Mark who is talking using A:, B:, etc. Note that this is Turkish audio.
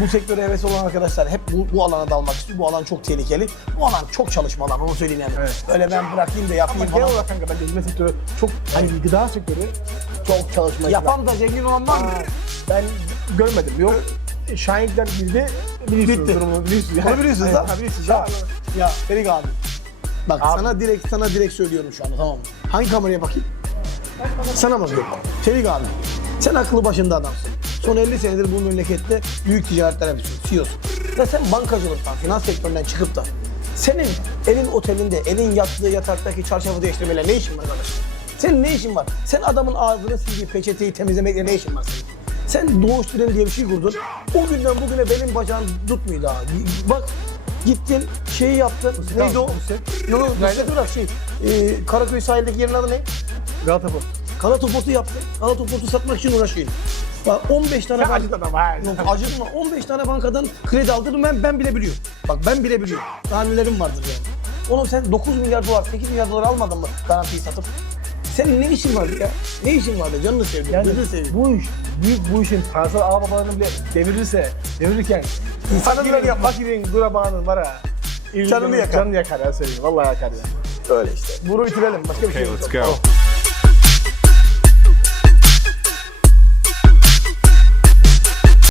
A: bu sektöre heves olan arkadaşlar hep bu, bu alana dalmak istiyor. Bu alan çok tehlikeli. Bu alan çok çalışma onu söyleyeyim yani.
B: Evet.
A: Öyle ben bırakayım da yapayım
B: Ama genel
A: falan.
B: olarak kanka bence hizmet sektörü çok hani gıda sektörü çok çalışma.
A: Yapan da zengin olan var mı?
B: Ben görmedim. Yok. Şahinkler girdi. Biliyorsunuz
A: Bitti.
B: durumunu biliyorsunuz.
A: Onu biliyorsunuz ha?
B: biliyorsunuz.
A: Ya,
B: ha.
A: ya Ferik abi. Bak
B: Abi.
A: sana direkt sana direkt söylüyorum şu anda tamam mı? Hangi kameraya bakayım? Sana bakıyorum. Ferik abi. Sen akıllı başında adamsın. Son 50 senedir bu memlekette büyük ticaretler yapıyorsun. CEO'sun. Ve sen bankacılıktan, finans sektöründen çıkıp da senin elin otelinde, elin yattığı yataktaki çarşafı değiştirmeyle ne işin var kardeşim? Senin ne işin var? Sen adamın ağzını sildiği peçeteyi temizlemekle ne işin var senin? Sen doğuş treni diye bir şey kurdun. O günden bugüne belin bacağın tutmuyor daha. Bak gittin şeyi yaptın. Neydi o?
B: Nusret.
A: Yok yok Nusret Irak şey. E, Karaköy sahildeki yerin adı ne?
B: Galata Port.
A: Galatoport'u yaptı. Galatoport'u satmak için uğraşıyor. Bak 15 tane bank-
B: acıdın ama. ha.
A: Yok acıdım ama 15 tane bankadan kredi aldırdım ben, ben bile biliyorum. Bak ben bile biliyorum. Tahminlerim vardır yani. Oğlum sen 9 milyar dolar, 8 milyar dolar almadın mı garantiyi satıp? Senin ne işin vardı ya? Ne işin vardı? Canını sevdim,
B: Yani
A: gözünü sevdim.
B: bu iş, büyük bu işin parasal ağababalarını bile devirirse, devirirken
A: İnsan
B: fakir
A: güveni yapmaz.
B: Fakirin, durabanın var ha.
A: Canını yakar.
B: Canını yakar ya söyleyeyim. Vallahi yakar ya.
A: Öyle işte.
B: Bunu bitirelim. Başka bir
C: Okay,
B: şey yok.
C: let's go.